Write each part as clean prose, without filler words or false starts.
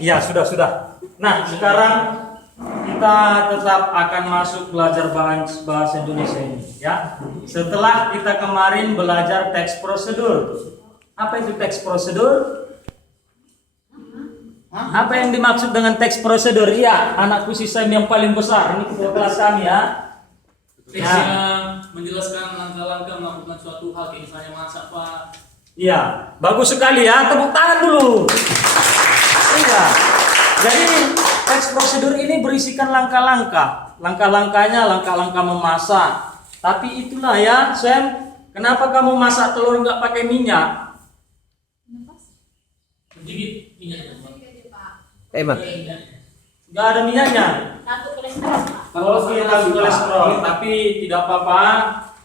Ya, sudah. Nah, sekarang kita tetap akan masuk belajar bahasa Indonesia ini, ya. Setelah kita kemarin belajar teks prosedur. Apa itu teks prosedur? Apa yang dimaksud dengan teks prosedur? Iya, anakku si Sam yang paling besar. Ini ketua kelas kami, ya. Teks yang menjelaskan langkah-langkah melakukan suatu hal, kayak misalnya masak, Pak. Iya, bagus sekali ya. Tepuk tangan dulu. Iya. Jadi teks prosedur ini berisikan langkah-langkah. Langkah-langkahnya langkah-langkah memasak. Tapi itulah ya, Sam. Kenapa kamu masak telur nggak pakai minyak? Sedikit minyaknya, Pak. Emang Nggak ada minyaknya. Kalau kita kolesterol, tapi tidak apa-apa.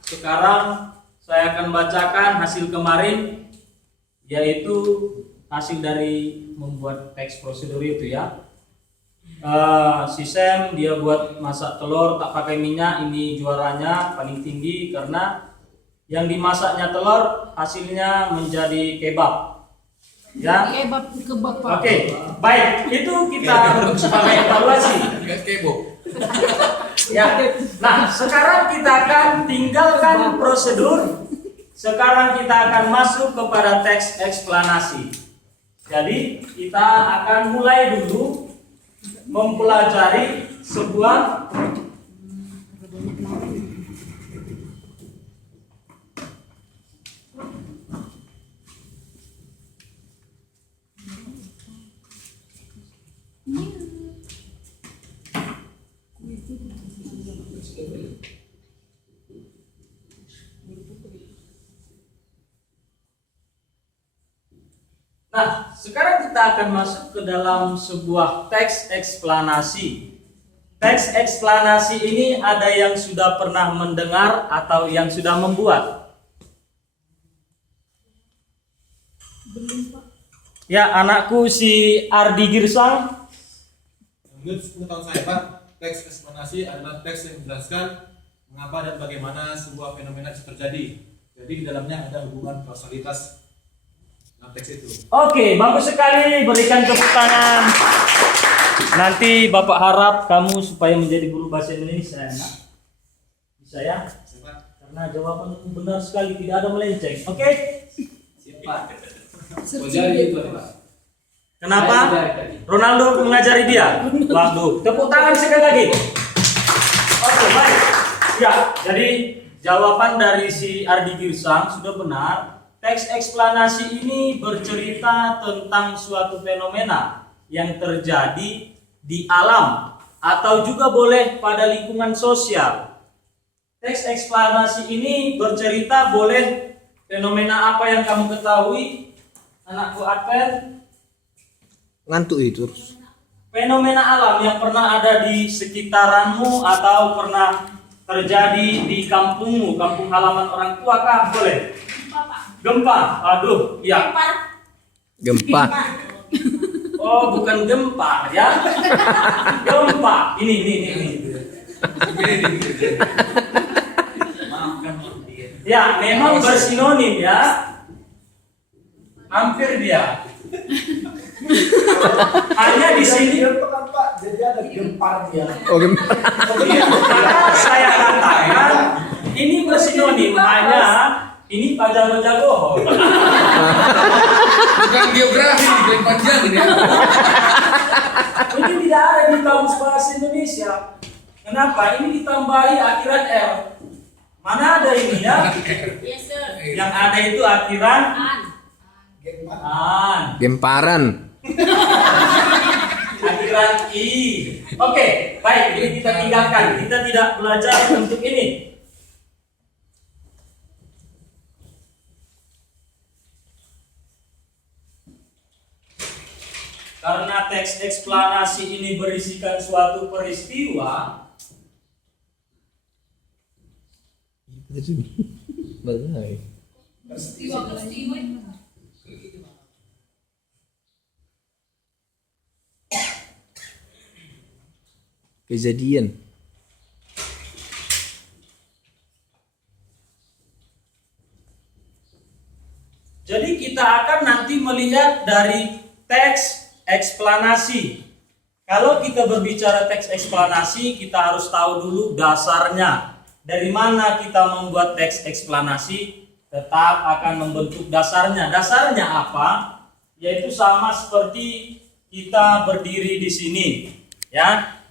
Sekarang saya akan bacakan hasil kemarin, yaitu hasil dari membuat teks prosedur itu ya. Si Sam dia buat masak telur tak pakai minyak, ini juaranya paling tinggi karena yang dimasaknya telur hasilnya menjadi kebab. Ya. Kebab. Oke, baik. Itu kita sebagai evaluasi. Ya. Nah, sekarang kita akan tinggalkan prosedur. Sekarang kita akan masuk kepada teks eksplanasi. Jadi, kita akan mulai dulu mempelajari sebuah Nah, sekarang kita akan masuk ke dalam sebuah teks eksplanasi. Teks eksplanasi ini ada yang sudah pernah mendengar atau yang sudah membuat? Ya, anakku si Ardi Girsang. Menurut pengetahuan saya, Pak, teks eksplanasi adalah teks yang menjelaskan mengapa dan bagaimana sebuah fenomena bisa terjadi. Jadi di dalamnya ada hubungan kausalitas dalam teks itu. Oke, bagus sekali. Berikan tepuk tangan. Nanti Bapak harap kamu supaya menjadi guru bahasa Indonesia, ya. Bisa ya? Karena jawaban benar sekali, tidak ada melenceng. Oke? Pak. Jadi itu, Pak. Kenapa? Ronaldo mengajari dia. Waduh, tepuk tangan sekali lagi. Oke, baik. Ya, jadi jawaban dari si Ardi Girsang sudah benar. Teks eksplanasi ini bercerita tentang suatu fenomena yang terjadi di alam atau juga boleh pada lingkungan sosial. Teks eksplanasi ini bercerita boleh fenomena apa yang kamu ketahui, anakku Advent? ngantuk itu. Fenomena alam yang pernah ada di sekitaranmu atau pernah terjadi di kampungmu, kampung halaman orang tua kah? Boleh? Gempa. Aduh, ya. Gempa. Oh, bukan gempa ya. Gempa. Ini. Ya, memang bersinonim ya. Hampir dia. Hanya di sini Jadi ada gempar dia. Oh, gempa. maka saya katakan ini bersinonim, hanya ini pada bohong. Bukan geografi, bukan panjang ini ya. Ini tidak ada di kamus bahasa Indonesia. Kenapa? Ini ditambahi akhiran R. Mana ada ini ya? Yes, sir. Yang ada itu akhiran an. Gemparan. Akhiran I. Oke, baik, ini kita tinggalkan. Kita tidak belajar untuk ini. Karena teks eksplanasi ini berisikan suatu peristiwa, kejadian. jadi kita akan nanti melihat dari teks eksplanasi. Kalau kita berbicara teks eksplanasi, kita harus tahu dulu dasarnya. Dari mana kita membuat teks eksplanasi, tetap akan membentuk dasarnya. Dasarnya apa? Yaitu sama seperti kita berdiri di sini, ya.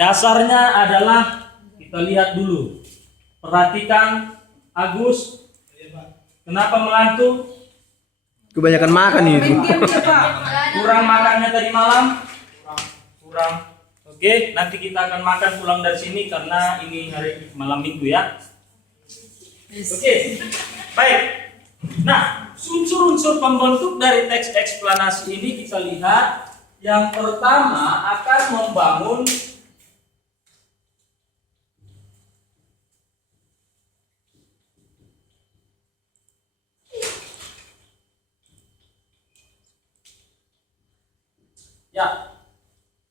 Dasarnya adalah kita lihat dulu. Perhatikan Agus. Kenapa mengantuk? Kebanyakan makan itu. Kurang makannya tadi malam? Kurang. Oke, nanti kita akan makan pulang dari sini karena ini hari malam minggu ya. Oke, baik. Nah, unsur-unsur pembentuk dari teks eksplanasi ini kita lihat. Yang pertama akan membangun ya.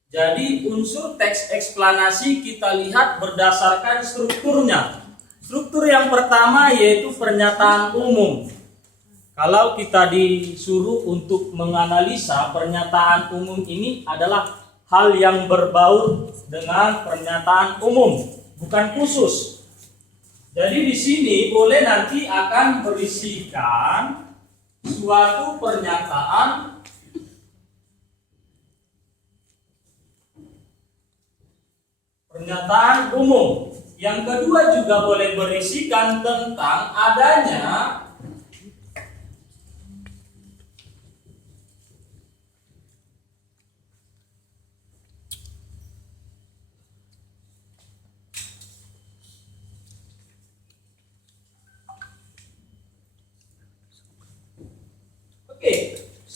Jadi unsur teks eksplanasi kita lihat berdasarkan strukturnya. Struktur yang pertama yaitu pernyataan umum. Kalau kita disuruh untuk menganalisa pernyataan umum ini adalah hal yang berbaur dengan pernyataan umum, bukan khusus. Jadi di sini boleh nanti akan berisikan suatu pernyataan umum. Yang kedua juga boleh berisikan tentang adanya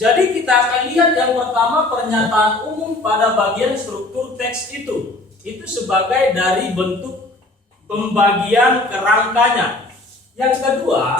jadi kita akan lihat yang pertama pernyataan umum pada bagian struktur teks itu. Itu sebagai dari bentuk pembagian kerangkanya. Yang kedua,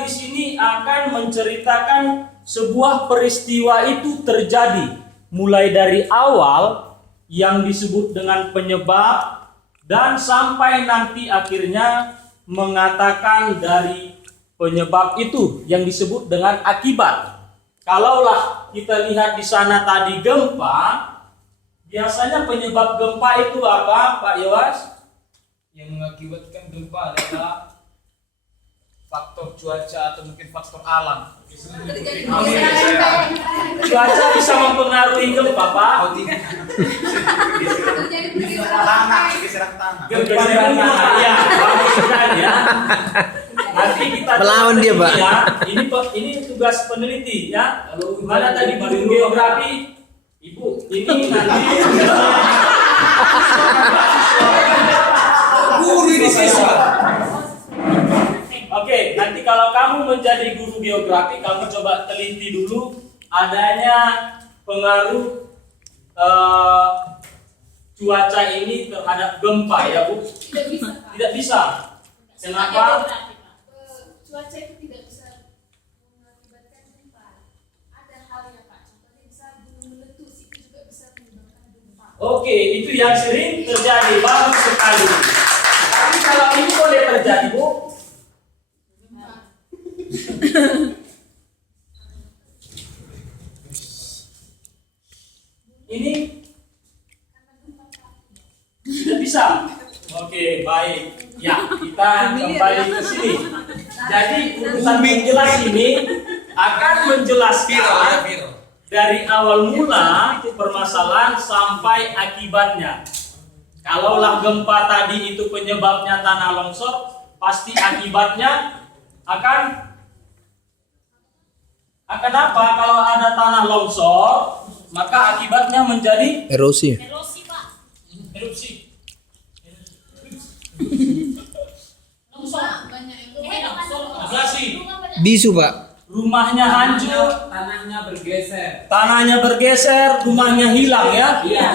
di sini akan menceritakan sebuah peristiwa itu terjadi mulai dari awal yang disebut dengan penyebab dan sampai nanti akhirnya mengatakan dari penyebab itu yang disebut dengan akibat. Kalaulah kita lihat di sana tadi gempa, biasanya penyebab gempa itu apa, Pak Yowas? Yang mengakibatkan gempa adalah faktor cuaca atau mungkin faktor alam. Cuaca bisa mempengaruhi gempa, Pak. Geseran tanah. Geseran tanah, ya, bagus sekali ya. Nanti kita Melawan dia, Pak. ya. Ini tugas peneliti ya. Mana tadi guru geografi? Ibu, ini nanti Guru ini siswa. Oke, nanti kalau kamu menjadi guru geografi, kamu coba teliti dulu adanya pengaruh cuaca ini terhadap gempa ya Bu? Tidak bisa. Kenapa? Cuaca itu tidak bisa mengakibatkan gempa. Ada hal ya Pak, contohnya bisa gunung meletus, itu juga bisa menyebabkan gempa. Oke, itu yang sering terjadi, bagus sekali. Tapi kalau ini boleh terjadi Bu? Ini tidak bisa. Oke, baik. Ya, kita kembali ke sini. Jadi urusan menjelas ini akan menjelaskan dari awal mula permasalahan sampai akibatnya. Kalaulah gempa tadi itu penyebabnya tanah longsor, pasti akibatnya akan apa? Kalau ada tanah longsor, maka akibatnya menjadi Erosi. Erosi Pak. erupsi. Longsor banyak yang Abrasi. Bisu, Pak. Rumahnya hancur, Tanahnya bergeser, rumahnya hilang ya. Iya.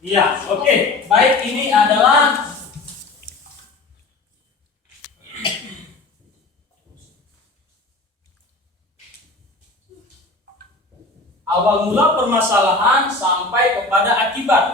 Iya, oke. Baik, ini adalah awal mula permasalahan sampai kepada akibat.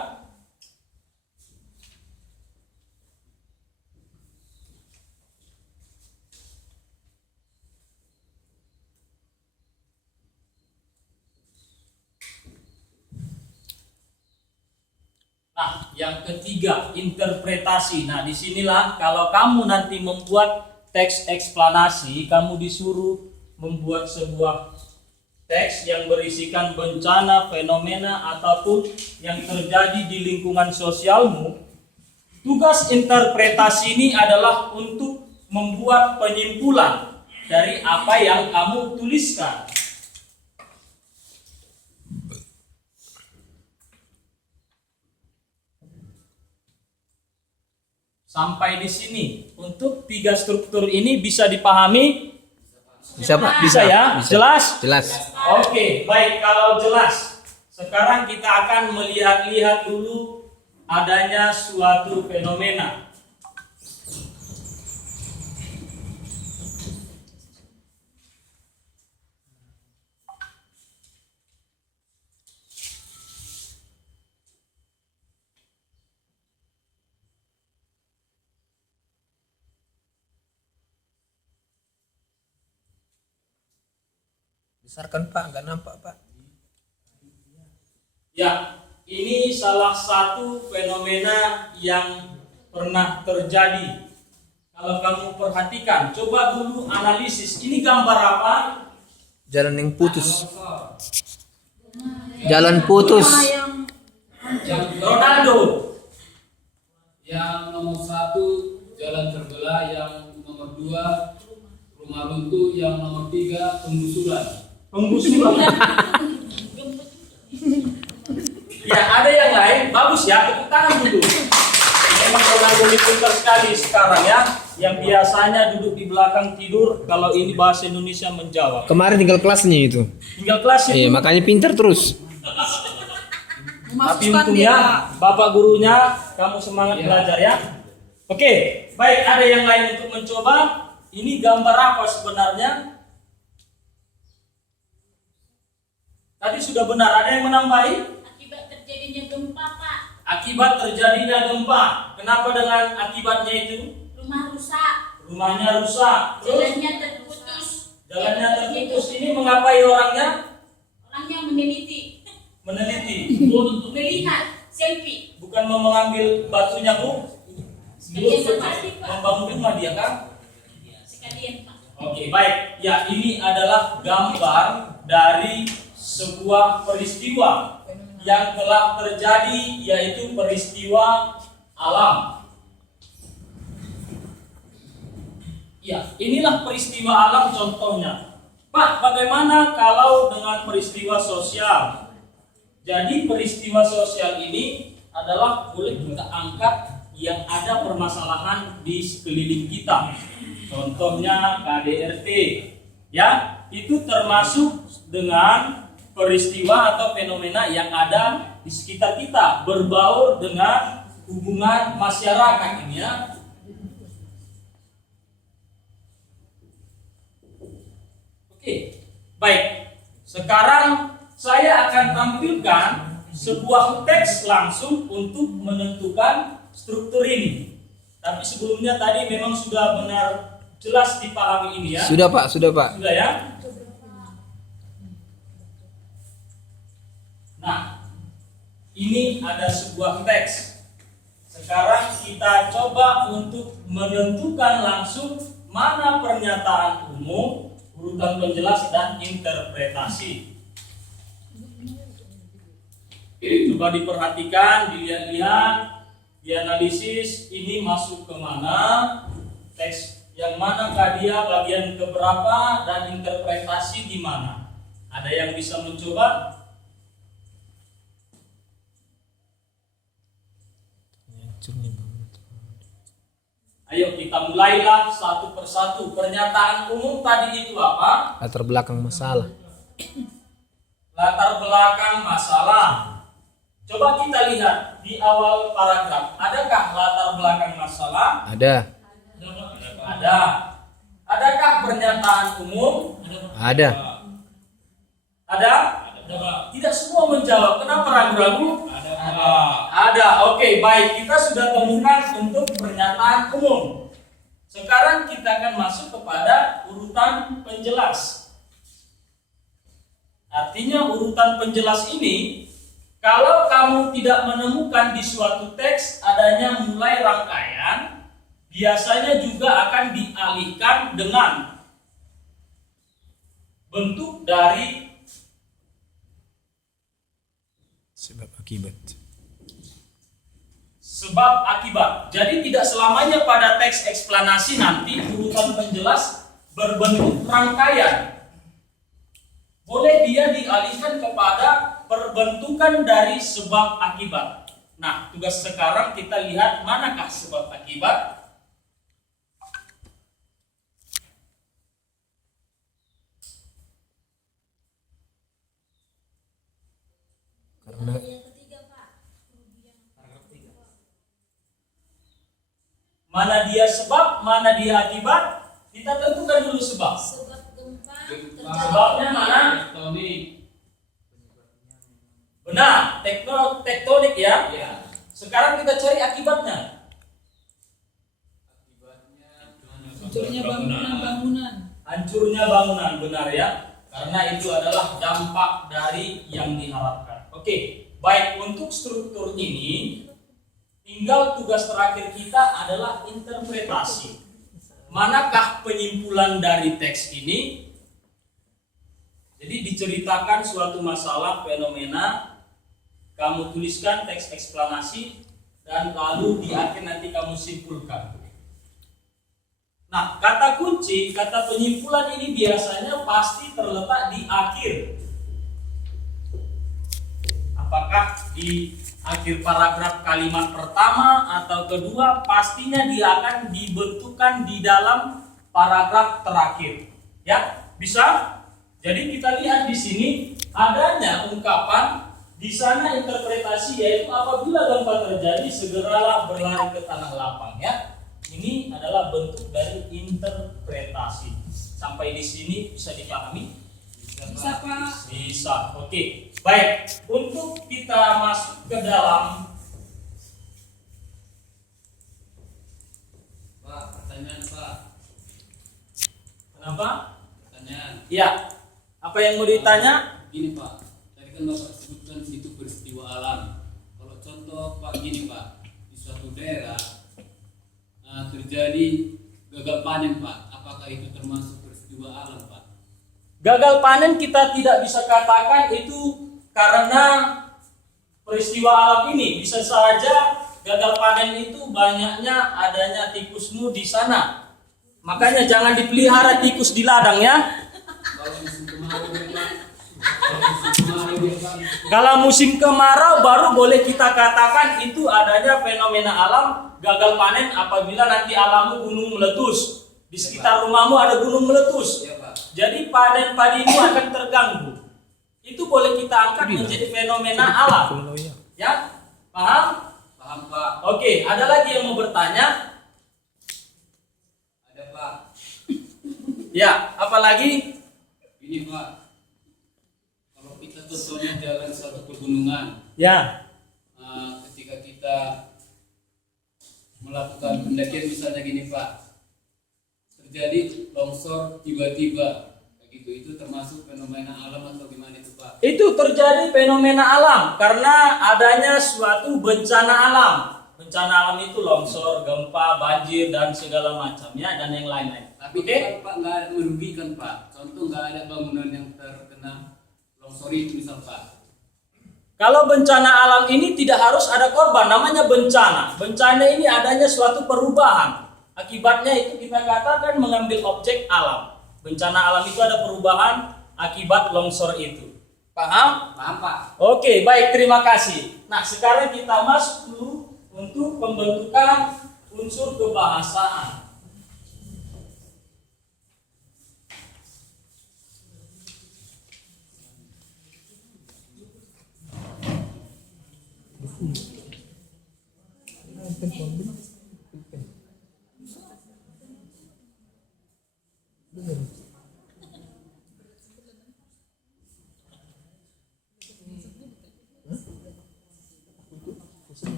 yang ketiga, interpretasi. Nah, disinilah kalau kamu nanti membuat teks eksplanasi, kamu disuruh membuat sebuah teks yang berisikan bencana, fenomena, ataupun yang terjadi di lingkungan sosialmu. Tugas interpretasi ini adalah untuk membuat penyimpulan dari apa yang kamu tuliskan. Sampai di sini. Untuk 3 struktur ini bisa dipahami? Bisa Pak? Bisa ya? Jelas? Jelas. Oke, baik, kalau jelas. Sekarang kita akan melihat-lihat dulu adanya suatu fenomena. Besarkan Pak, nggak nampak Pak. Ya, ini salah satu fenomena yang pernah terjadi. Kalau kamu perhatikan, coba dulu analisis. Ini gambar apa? Jalan yang putus. Jalan putus. Ronaldo. Yang nomor 1 jalan terbelah, yang nomor 2 rumah runtuh, yang nomor 3 penggusuran. Penggusuran. Ya, ada yang lain. Bagus ya, tepuk tangan dulu. Memang Ronaldo ini pintar sekali sekarang ya. Yang biasanya duduk di belakang tidur, kalau ini bahasa Indonesia menjawab. Kemarin tinggal kelasnya itu. Tinggal kelas itu. Iya, makanya pintar terus. Tapi untungnya bapak gurunya, kamu semangat belajar ya. Oke, baik, ada yang lain untuk mencoba. Ini gambar apa sebenarnya? Tadi sudah benar, ada yang menambahi? Akibat terjadinya gempa, Pak. Akibat terjadinya gempa. Kenapa dengan akibatnya itu? Rumah rusak, Rumahnya rusak. Terus jalannya terputus. jalannya terputus. Ini mengapai orangnya? Orangnya meneliti, melihat, selfie. Bukan mau mengambil batunya, Bu. Sekalian Pak. Membangun rumah dia kan? Sekalian, Pak. Oke, baik. Ya, ini adalah gambar dari sebuah peristiwa yang telah terjadi, yaitu peristiwa alam. Ya, inilah peristiwa alam contohnya. Pak, bagaimana kalau dengan peristiwa sosial? Jadi peristiwa sosial ini adalah boleh kita angkat yang ada permasalahan di sekeliling kita. Contohnya KDRT. Ya, itu termasuk dengan peristiwa atau fenomena yang ada di sekitar kita, berbaur dengan hubungan masyarakat ini ya. Oke, baik. Sekarang saya akan tampilkan sebuah teks langsung untuk menentukan struktur ini. Tapi sebelumnya tadi memang sudah benar jelas dipahami ini ya. Sudah Pak, sudah Pak. Sudah ya. Nah, ini ada sebuah teks. Sekarang kita coba untuk menentukan langsung mana pernyataan umum, urutan penjelas, dan interpretasi. Coba diperhatikan, dilihat-lihat, dianalisis, ini masuk ke mana, teks yang manakah dia, bagian keberapa, dan interpretasi di mana. Ada yang bisa mencoba? Ayo kita mulailah satu persatu. Pernyataan umum tadi itu apa? Latar belakang masalah. Latar belakang masalah. Coba kita lihat di awal paragraf. Adakah latar belakang masalah? Ada. Ada. Adakah pernyataan umum? Ada. Ada? Tidak semua menjawab. Kenapa ragu-ragu? Ada. Oke, baik. Kita sudah temukan untuk pernyataan umum. Sekarang kita akan masuk kepada urutan penjelas. Artinya urutan penjelas ini, Kalau kamu tidak menemukan di suatu teks adanya mulai rangkaian, biasanya juga akan dialihkan dengan bentuk dari Sebab akibat. sebab akibat. Jadi tidak selamanya pada teks eksplanasi nanti urutan penjelas berbentuk rangkaian. Boleh dia dialihkan kepada perbentukan dari sebab akibat. Nah, tugas sekarang kita lihat manakah sebab akibat. Karena Yang ketiga Pak, kerugian. Mana dia sebab, mana dia akibat. Kita tentukan dulu sebab. Sebab gempa terjadi. Sebabnya mana? Tektonik. Benar, tektonik ya. Ya. Sekarang kita cari akibatnya. Akibatnya Hancurnya bangunan-bangunan. Hancurnya bangunan, benar ya. Karena itu adalah dampak dari yang diharapkan. Oke, baik, untuk struktur ini tinggal tugas terakhir kita adalah interpretasi. Manakah penyimpulan dari teks ini? Jadi diceritakan suatu masalah fenomena, kamu tuliskan teks eksplanasi, dan lalu di akhir nanti kamu simpulkan. Nah, kata kunci, kata penyimpulan ini biasanya pasti terletak di akhir. Apakah di akhir paragraf kalimat pertama atau kedua, pastinya dia akan dibentukkan di dalam paragraf terakhir. Ya, bisa? Jadi kita lihat di sini adanya ungkapan, di sana interpretasi, yaitu apabila gempa terjadi segeralah berlari ke tanah lapang ya. Ini adalah bentuk dari interpretasi. Sampai di sini bisa dipahami? Bisa Pak. Bisa. Oke. Baik, untuk kita masuk ke dalam Pak, pertanyaan Pak. kenapa? Pertanyaan. Ya. Apa yang mau ditanya? Gini Pak, tadi kan Bapak sebutkan itu peristiwa alam. Kalau contoh Pak gini Pak, di suatu daerah terjadi gagal panen Pak, apakah itu termasuk peristiwa alam Pak? Gagal panen kita tidak bisa katakan itu karena peristiwa alam ini. Bisa saja gagal panen itu banyaknya adanya tikusmu di sana. Makanya jangan dipelihara tikus di ladang ya. Kalau musim kemarau ya Pak, kalau musim kemarau ya Pak. Kalau musim kemarau baru boleh kita katakan itu adanya fenomena alam gagal panen apabila nanti alammu gunung meletus. Di sekitar rumahmu ada gunung meletus. Ya Pak. Jadi panen padimu akan terganggu. Itu boleh kita angkat menjadi fenomena alam. Ya, paham? Paham Pak? Oke, ada lagi yang mau bertanya? Ada Pak. Ya, apalagi? Ini Pak, kalau kita contohnya jalan satu pegunungan, Ya, ketika kita melakukan pendakian misalnya gini Pak, terjadi longsor tiba-tiba, begitu, itu termasuk fenomena alam atau gimana itu Pak? itu terjadi fenomena alam karena adanya suatu bencana alam. Bencana alam itu longsor, gempa, banjir dan segala macamnya dan yang lain-lain. Tapi Oke? kan Pak nggak ada merugikan Pak, contoh nggak ada bangunan yang terkena longsor itu misal Pak. Kalau bencana alam ini tidak harus ada korban, namanya bencana. Bencana ini adanya suatu perubahan. Akibatnya itu kita katakan mengambil objek alam. Bencana alam itu ada perubahan akibat longsor itu. Paham? Paham Pak? Oke, baik, terima kasih. Nah, sekarang kita masuk dulu untuk pembentukan unsur kebahasaan.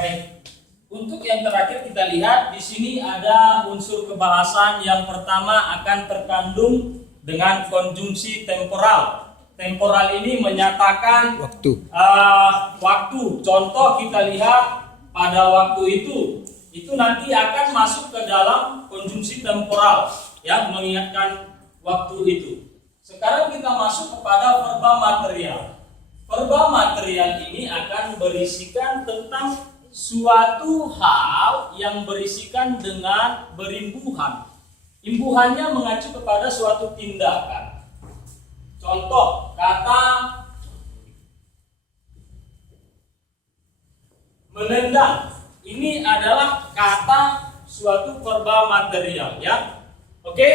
Baik. Untuk yang terakhir kita lihat di sini ada unsur kebahasan yang pertama akan terkandung dengan konjungsi temporal. Temporal ini menyatakan Waktu. waktu. Contoh kita lihat pada waktu itu nanti akan masuk ke dalam konjungsi temporal yang mengingatkan waktu itu. Sekarang kita masuk kepada verba material. Verba material ini akan berisikan tentang suatu hal yang berisikan dengan berimbuhan. Imbuhannya mengacu kepada suatu tindakan. Contoh kata menendang. Ini adalah kata suatu verba material, ya. Oke,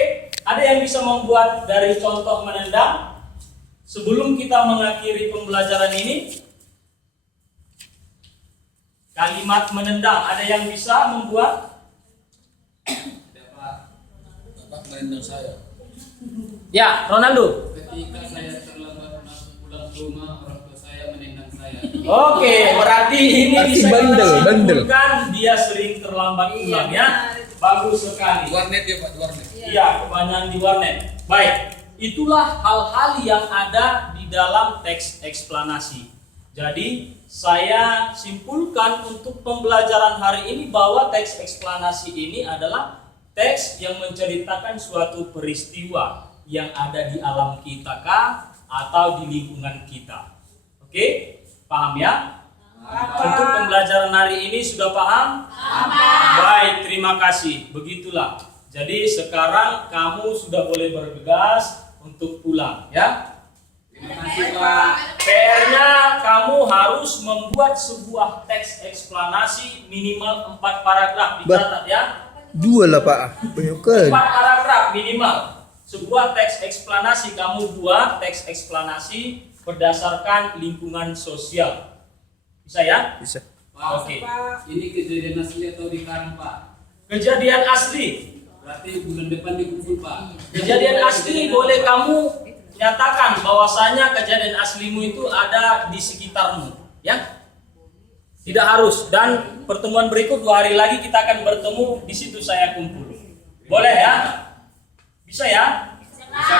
ada yang bisa membuat dari contoh menendang? Sebelum kita mengakhiri pembelajaran ini, kalimat menendang, ada yang bisa membuat? Bapak menendang saya. Ya, Ronaldo. Ketika saya terlambat pulang ke rumah, orang tua saya menendang saya. Oke, berarti ini Berarti bisa kita bandel. simpulkan dia sering terlambat pulang, ya. Bagus sekali. Warnet dia Pak, warnet. Iya, kebanyakan di warnet. Baik, itulah hal-hal yang ada di dalam teks eksplanasi. Jadi, saya simpulkan untuk pembelajaran hari ini bahwa teks eksplanasi ini adalah teks yang menceritakan suatu peristiwa yang ada di alam kita kah atau di lingkungan kita. Oke, paham ya? Untuk pembelajaran hari ini sudah paham? Baik, terima kasih. Begitulah. Jadi sekarang kamu sudah boleh bergegas untuk pulang, ya. Terima kasih Pak. PR-nya kamu harus membuat sebuah teks eksplanasi minimal 4 paragraf, dicatat ya. 2 lah Pak. Banyak 4 paragraf minimal. Sebuah teks eksplanasi kamu buat teks eksplanasi berdasarkan lingkungan sosial. Bisa ya? Bisa. Pak, Oke. ini kejadian asli atau dikarang Pak? Kejadian asli. Berarti bulan depan dikumpul Pak. Kejadian asli boleh kamu nyatakan bahwasanya kejadian aslimu itu ada di sekitarmu, ya. Tidak harus. Dan pertemuan berikut 2 hari lagi kita akan bertemu di situ saya kumpul. Boleh ya? Bisa ya?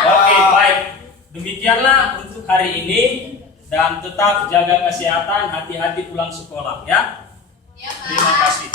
Oke, baik. Demikianlah untuk hari ini dan tetap jaga kesehatan, hati-hati pulang sekolah ya. Terima kasih.